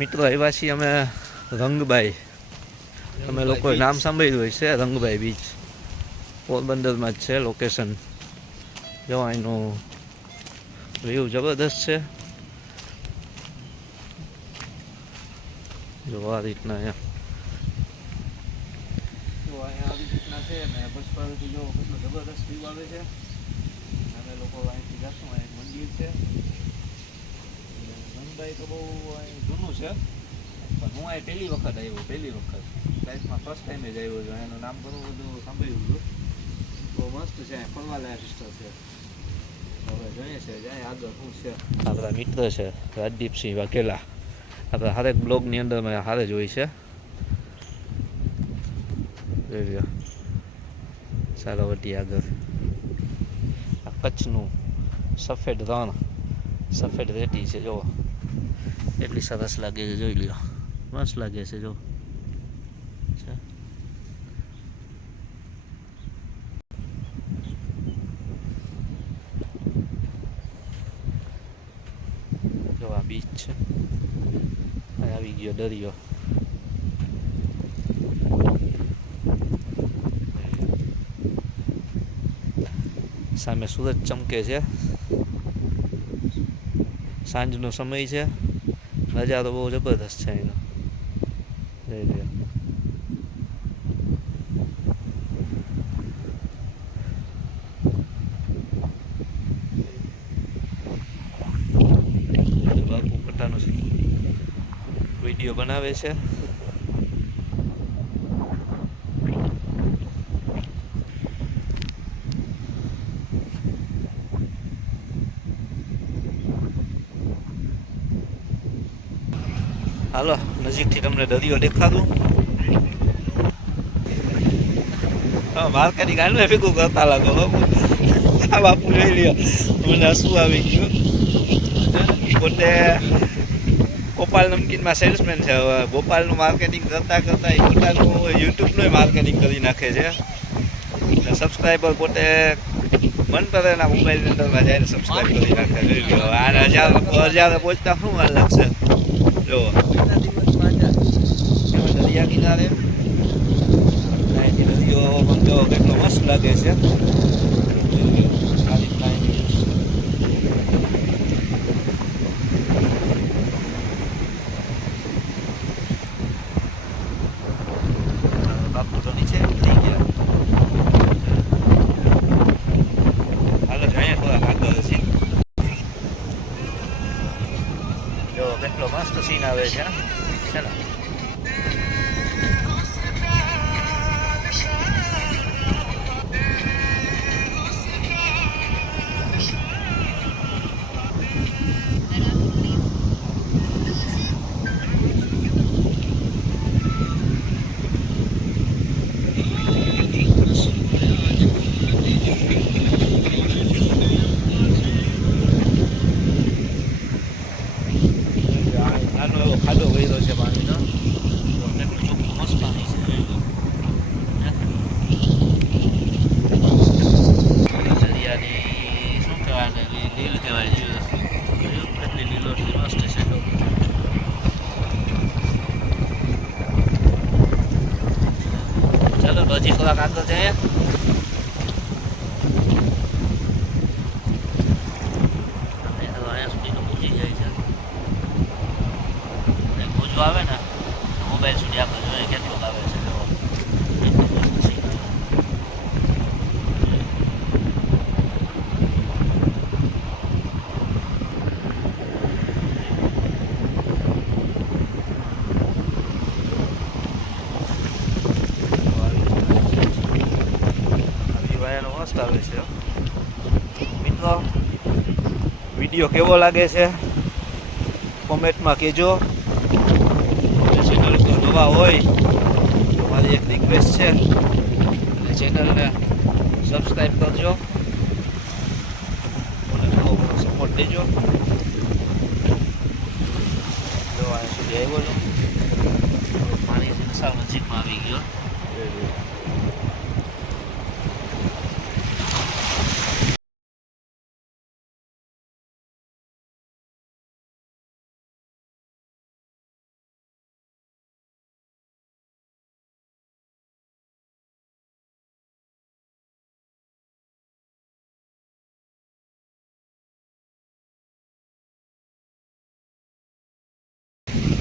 મિત્રો આવ્યા છીએ અમે રંગબાઈ. તમે લોકોએ નામ સાંભળ્યું હોય છે, રંગબાઈ બીચ. પોરબંદરમાં જ છે લોકેશન. જો અહીંનું વ્યૂ જબરદસ્ત છે. જો આ રીતના અહીંયા આવી રીતના છે ને બસ પરથી જો કેટલો જબરદસ્ત વ્યૂ આવે છે. અમે લોકો અહીંથી જશું, અહીં મંદિર છે. રંગબાઈ તો બહુ જૂનું છે, પણ હું અહીં પહેલી વખત આવ્યો, લાઈફમાં ફર્સ્ટ ટાઈમ જ આવ્યો છું. એનું નામ ઘણું બધું સાંભળ્યું હતું. બહુ મસ્ત છે, ફરવા લાયક સિસ્ટમ છે. હવે જોઈએ છે જાય આગળ શું છે. આપણા મિત્ર છે રાજદીપસિંહ વાઘેલા. આપણે હરેક બ્લોગની અંદર મેં હારે જ હોય છે. ચાલો વટી આગળ. આ કચ્છનું સફેદ રણ, સફેદ રેતી છે. જો એટલી સરસ લાગે છે, જોઈ લ્યો. મસ્ત લાગે છે. જો જો આ બીચ છે. આવી ગયો દરિયો. સામે સૂરજ ચમકે છે. સાંજનો સમય છે. નજારો બહુ જબરદસ્ત છે એનો. જોઈ લ્યો. બાપુ પોતાનો વિડીયો બનાવે છે. હાલો નજીકથી તમને દરિયો દેખાડું. માર્કેટિંગ આનું ભેગું કરતા લાગો. આ બાપુ જોઈ લ્યો, મને હસવું આવી ગયું. પોતે ગોપાલ નમકીનમાં સેલ્સમેન છે. હવે ગોપાલનું માર્કેટિંગ કરતાં કરતાં એ પોતાનું યુટ્યુબનું માર્કેટિંગ કરી નાખે છે. અને સબસ્ક્રાઈબર પોતે મન કરે એના મોબાઈલની અંદરમાં જઈને સબસ્ક્રાઈબ કરી નાખે. જોઈ લ્યો. આ હજાર પહોંચતા શું વાર લાગશે. જો દરિયા કિનારે દરિયો જો કેટલો મસ્ત લાગે છે. બાપુ તો નીચે થઈ ગયા. હાલો જાય થોડા આગળ છે. જો કેટલો મસ્ત સીન આવે છે ને. આનો એવો ખાડો વહેલો છે પાણીનો. કેટલું ચોખ્ખું મસ્ત પાણી છે. દરિયાની શું કહેવાય, લીલ કહેવાય. કેટલી લીલો મસ્ત છે. ચાલો હજી થોડાક આગળ જઈએ. આવે ને મોબાઈલ સુધી આપણે જોઈએ કેટલો આવે છે. મસ્ત આવે છે. મિત્રો વિડીયો કેવો લાગે છે કોમેન્ટમાં કહેજો. ચેનલ પર નવા હોય તો મારી એક રિક્વેસ્ટ છે, અને ચેનલને સબસ્ક્રાઈબ કરજો અને થોડો ઘણો સપોર્ટ દેજો. જો અહીંયા સુધી આવ્યો છું. પાણી નજીકમાં આવી ગયો.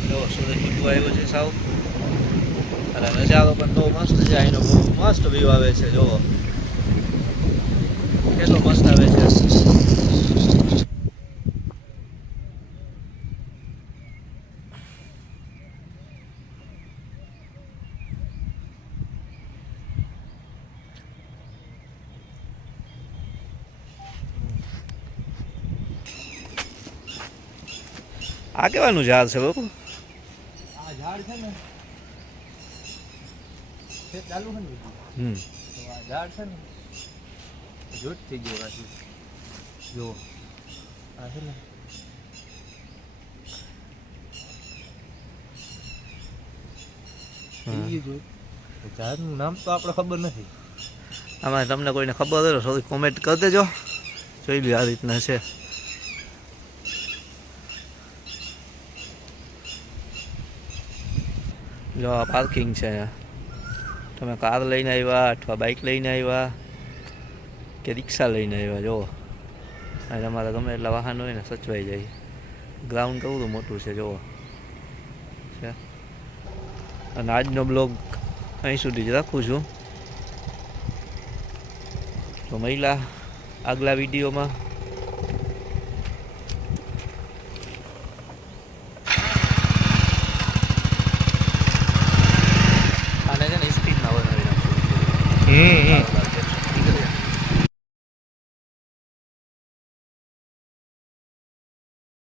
જો સૂરજ ડૂબવા આવ્યો છે સાવ. અને નજારો પણ બહુ મસ્ત છે, અહીંનો બહુ મસ્ત વ્યૂ આવે છે. જુઓ કેટલો મસ્ત આવે છે. આ કેવાનું ઝાડ છે બાપુ? આ ઝાડ છે ને ખેત ચાલુ છે ને હમ તો આ ઝાડ છે ને જૂટ થઈ ગયું પાછું. જુઓ આ છે ને થઈ ગયું જૂટ. ઝાડનું નામ તો આપણે ખબર નથી. આમાં તમને કોઈને ખબર હોય તો થોડી કોમેન્ટ કરી દેજો. જોઈ લ્યો આ રીતના છે. જો આ પાર્કિંગ છે અહીંયા. તમે કાર લઈને આવ્યા અથવા બાઇક લઈને આવ્યા કે રિક્ષા લઈને આવ્યા, જુઓ અને તમારા ગમે એટલા વાહન હોય ને સચવાઈ જાય. ગ્રાઉન્ડ કેવું મોટું છે જુઓ છે. અને આજનો બ્લોગ અહીં સુધી જ રાખું છું. તો મહિલા આગલા વિડીયોમાં